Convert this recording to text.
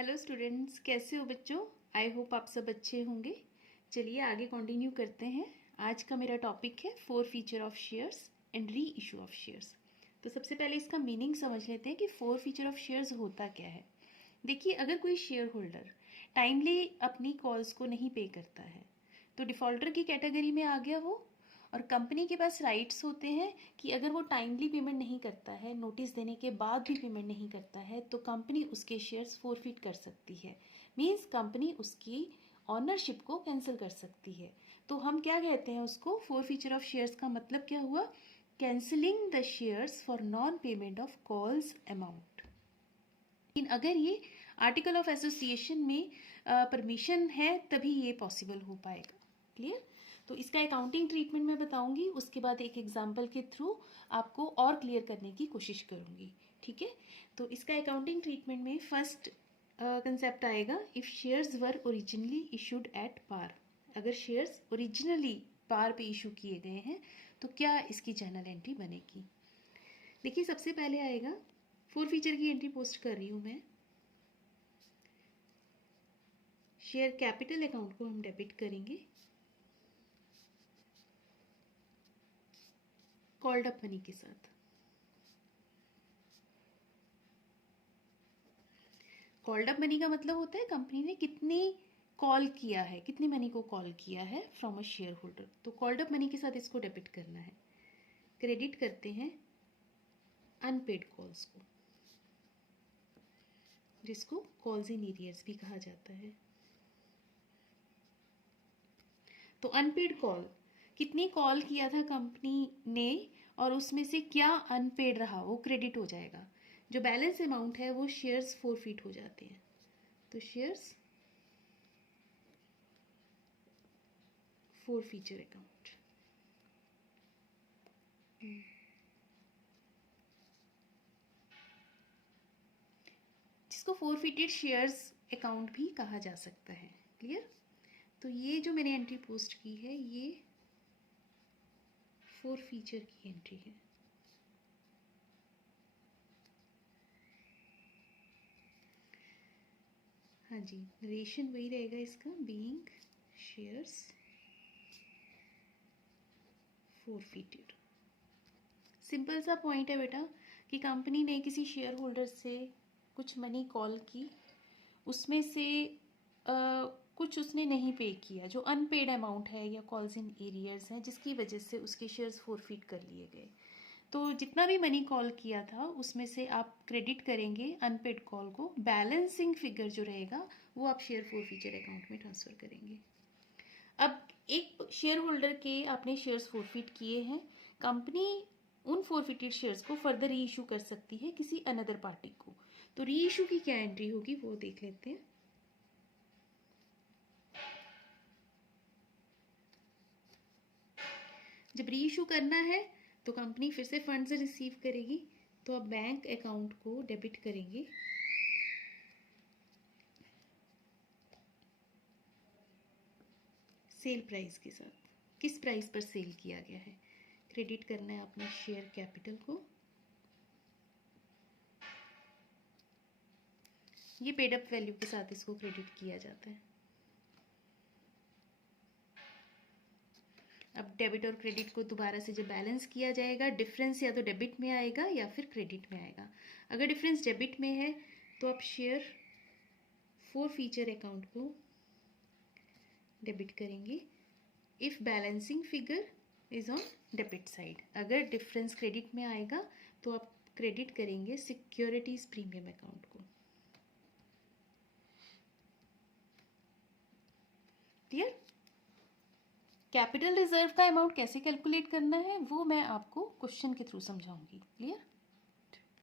Hello students, कैसे हो बच्चों। आई होप आप सब अच्छे होंगे। चलिए आगे कंटिन्यू करते हैं। आज का मेरा टॉपिक है 4 feature of shares and re issue of shares. तो सबसे पहले इसका मीनिंग समझ लेते हैं कि 4 फीचर ऑफ शेयर्स होता क्या है। देखिए, अगर कोई शेयर होल्डर टाइमली अपनी कॉल्स को नहीं पे करता है तो डिफ़ॉल्टर की कैटेगरी में आ गया वो। और कंपनी के पास राइट्स होते हैं कि अगर वो टाइमली पेमेंट नहीं करता है, नोटिस देने के बाद भी पेमेंट नहीं करता है, तो कंपनी उसके शेयर्स फोरफिट कर सकती है। मीन्स कंपनी उसकी ऑनरशिप को कैंसिल कर सकती है। तो हम क्या कहते हैं उसको, 4 फीचर ऑफ शेयर्स का मतलब क्या हुआ, cancelling the shares for non payment of calls amount. लेकिन अगर ये आर्टिकल ऑफ एसोसिएशन में परमिशन है तभी ये पॉसिबल हो पाएगा। क्लियर। तो इसका अकाउंटिंग ट्रीटमेंट मैं बताऊंगी, उसके बाद एक एग्जांपल के थ्रू आपको और क्लियर करने की कोशिश करूंगी। ठीक है। तो इसका अकाउंटिंग ट्रीटमेंट में फर्स्ट कंसेप्ट आएगा, if shares were originally issued at par. अगर शेयर्स ओरिजिनली पार पे इशू किए गए हैं तो क्या इसकी जर्नल एंट्री बनेगी। देखिए, सबसे पहले आएगा 4 फीचर की एंट्री पोस्ट कर रही हूं मैं। शेयर कैपिटल अकाउंट को हम डेबिट करेंगे कॉल्ड अप मनी के साथ। कॉल्ड अप मनी का मतलब होता है कंपनी ने कितनी कॉल किया है, कितनी मनी को कॉल किया है फ्रॉम अ शेयर होल्डर। तो कॉल्ड अप मनी के साथ इसको डेबिट करना है। क्रेडिट करते हैं अनपेड कॉल्स को, जिसको कॉल्स इन एरियर्स भी कहा जाता है। तो अनपेड कॉल, कितनी कॉल किया था कंपनी ने और उसमें से क्या अनपेड रहा वो क्रेडिट हो जाएगा। जो बैलेंस अमाउंट है वो शेयर्स फोरफिट हो जाते हैं। तो शेयर्स फोर फीचर अकाउंट। जिसको फोरफिटेड शेयर्स अकाउंट भी कहा जा सकता है। क्लियर। तो ये जो मैंने एंट्री पोस्ट की है ये 4 फीचर की एंट्री है। हाँ जी, नरेशन वही रहेगा इसका, बीइंग शेयर्स फोरफिटेड। सिंपल सा पॉइंट है बेटा कि कंपनी ने किसी शेयर होल्डर से कुछ मनी कॉल की, उसमें से कुछ उसने नहीं पे किया, जो अनपेड अमाउंट है या कॉल्स इन एरियर्स हैं, जिसकी वजह से उसके शेयर्स फोरफिट कर लिए गए। तो जितना भी मनी कॉल किया था उसमें से आप क्रेडिट करेंगे अनपेड कॉल को, बैलेंसिंग फिगर जो रहेगा वो आप शेयर फोर फीचर अकाउंट में ट्रांसफर करेंगे। अब एक शेयर होल्डर के आपने शेयर्स फोरफिट किए हैं, कंपनी उन फोरफिटेड शेयर्स को फर्दर री इशू कर सकती है किसी अनदर पार्टी को। तो री इशू की क्या एंट्री होगी वो देख लेते हैं। जब री इशू करना है तो कंपनी फिर से फंड्स रिसीव करेगी, तो आप बैंक अकाउंट को डेबिट करेंगे सेल प्राइस के साथ। किस प्राइस पर सेल किया गया है, क्रेडिट करना है अपने शेयर कैपिटल को। ये पेड अप वैल्यू के साथ इसको क्रेडिट किया जाता है। अब डेबिट और क्रेडिट को दोबारा से जब बैलेंस किया जाएगा, डिफरेंस या तो डेबिट में आएगा या फिर क्रेडिट में आएगा। अगर डिफरेंस डेबिट में है तो आप शेयर फोर फीचर अकाउंट को डेबिट करेंगे if balancing figure is on debit side. अगर डिफरेंस क्रेडिट में आएगा तो आप क्रेडिट करेंगे सिक्योरिटीज प्रीमियम अकाउंट को। क्लियर। कैपिटल रिजर्व का अमाउंट कैसे कैलकुलेट करना है वो मैं आपको क्वेश्चन के थ्रू समझाऊंगी। क्लियर।